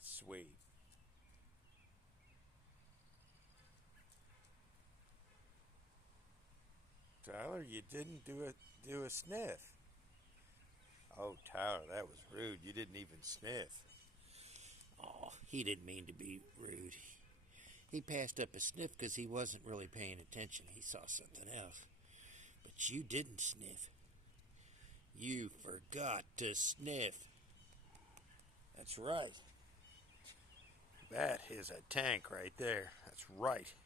That's sweet. Tyler, you didn't do a sniff. Oh, Tyler, that was rude. You didn't even sniff. Oh, he didn't mean to be rude. He passed up a sniff because he wasn't really paying attention. He saw something else. But you didn't sniff. You forgot to sniff. That's right. That is a tank right there. That's right.